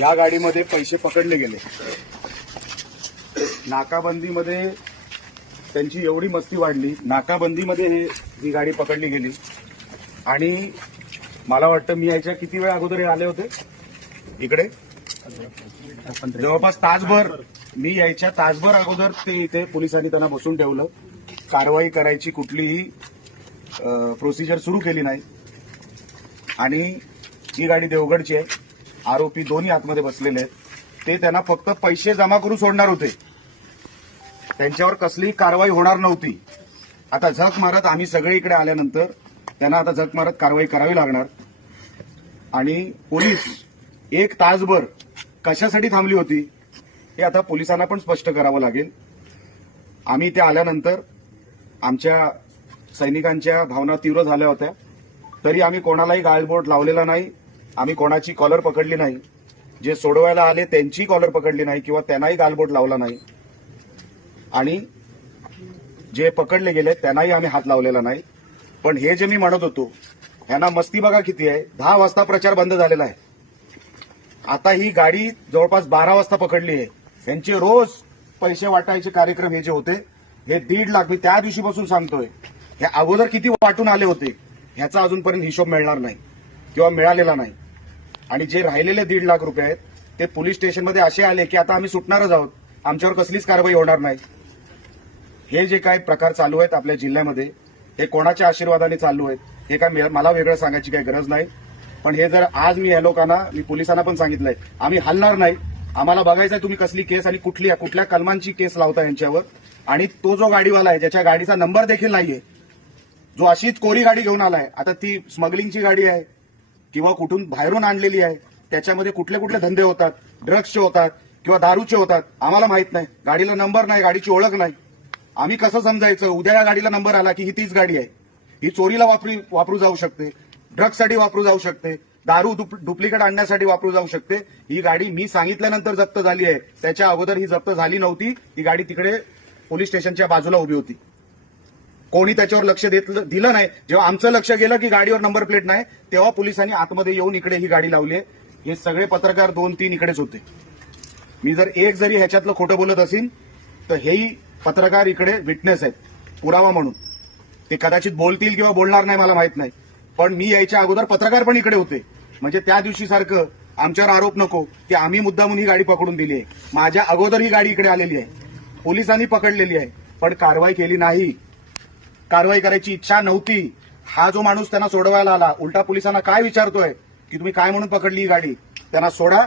या गाडीमध्ये पैसे पकडले गेले. नाकाबंदीमध्ये त्यांची एवढी मस्ती वाढली. नाकाबंदीमध्ये हे ही गाडी पकडली गेली. आणि मला वाटतं मी यायच्या किती वेळ अगोदर हे आले होते? इकडे? जवळपास तासभर मी यायच्या तासभर अगोदर ते इथे पोलिसांनी त्यांना बसून ठेवलं. कारवाई करायची कुठलीही प्रोसिजर सुरू केली नाही. आणि ही गाडी देवगडची आहे. आरोपी दोन्ही आतमध्ये बसलेले आहेत. ते त्यांना फक्त पैसे जमा करून सोडणार होते. त्यांच्यावर कसलीही कारवाई होणार नव्हती. आता झक मारत आम्ही सगळे इकडे आल्यानंतर त्यांना आता झक मारत कारवाई करावी लागणार. आणि पोलीस एक तासभर कशासाठी थांबली होती हे आता पोलिसांना पण स्पष्ट करावं लागेल. आम्ही इथे आल्यानंतर आमच्या सैनिकांच्या भावना तीव्र झाल्या होत्या. तरी आम्ही कोणालाही गाळबोट लावलेला नाही. आम्ही कोणाची कॉलर पकडली नाही. जे सोडवायला आले त्यांची कॉलर पकडली नाही किंवा त्यांनाही गालबोट लावला नाही. आणि जे पकडले गेले त्यांनाही आम्ही हात लावलेला नाही. पण हे जे मी म्हणत होतो यांना मस्ती बघा किती आहे. दहा वाजता प्रचार बंद झालेला आहे. आता ही गाडी जवळपास बारा वाजता पकडली आहे. यांचे रोज पैसे वाटायचे कार्यक्रम हे जे होते हे दीड लाख मी त्या दिवशीपासून सांगतोय. हे अगोदर किती वाटून आले होते ह्याचा अजूनपर्यंत हिशोब मिळणार नाही किंवा मिळालेला नाही. आणि जे राहिलेले दीड लाख रुपये आहेत ते पोलीस स्टेशनमध्ये असे आले की आता आम्ही सुटणारच आहोत. आमच्यावर कसलीच कारवाई होणार नाही. हे जे काय प्रकार चालू आहेत आपल्या जिल्ह्यामध्ये हे कोणाच्या आशीर्वादाने चालू आहेत हे काय मला वेगळं सांगायची काही गरज नाही. पण हे जर आज मी या लोकांना मी पोलिसांना पण सांगितलंय आम्ही हलणार नाही. आम्हाला बघायचंय तुम्ही कसली केस आणि कुठली कुठल्या कलमांची केस लावता यांच्यावर. आणि तो जो गाडीवाला आहे ज्याच्या गाडीचा नंबर देखील नाहीये जो अशीच कोरी गाडी घेऊन आलाय आता ती स्मगलिंगची गाडी आहे किंवा कुठून बाहेरून आणलेली आहे त्याच्यामध्ये कुठले कुठले धंदे होतात ड्रग्सचे होतात किंवा दारूचे होतात आम्हाला माहीत नाही. गाडीला नंबर नाही गाडीची ओळख नाही. आम्ही कसं समजायचं? उद्या या गाडीला नंबर आला की ही तीच गाडी आहे. ही चोरीला वापरू वापरू जाऊ शकते. ड्रग्ससाठी वापरू जाऊ शकते. दारू डुप्लिकेट आणण्यासाठी वापरू जाऊ शकते. ही गाडी मी सांगितल्यानंतर जप्त झाली आहे. त्याच्या अगोदर ही जप्त झाली नव्हती. ही गाडी तिकडे पोलीस स्टेशनच्या बाजूला उभी होती. कोणी त्याच्यावर लक्ष देत दिलं नाही. जेव्हा आमचं लक्ष गेलं की गाडीवर नंबर प्लेट नाही तेव्हा पोलिसांनी आतमध्ये येऊन इकडे ही गाडी लावली आहे. हे सगळे पत्रकार दोन तीन इकडेच होते. मी जर एक जरी ह्याच्यातलं खोटं बोलत असेल तर हेही पत्रकार इकडे विटनेस आहेत. पुरावा म्हणून. ते कदाचित बोलतील किंवा बोलणार नाही मला माहीत नाही. पण मी यायच्या अगोदर पत्रकार पण इकडे होते. म्हणजे त्या दिवशी सारखं आमच्यावर आरोप नको की आम्ही मुद्दामून ही गाडी पकडून दिली आहे. माझ्या अगोदर ही गाडी इकडे आलेली आहे. पोलिसांनी पकडलेली आहे. पण कारवाई केली नाही. कारवाई करायची इच्छा नव्हती. हा जो माणूस त्यांना सोडवायला आला उलटा पोलिसांना काय विचारतोय? की तुम्ही काय म्हणून पकडली ही गाडी? त्यांना सोडा.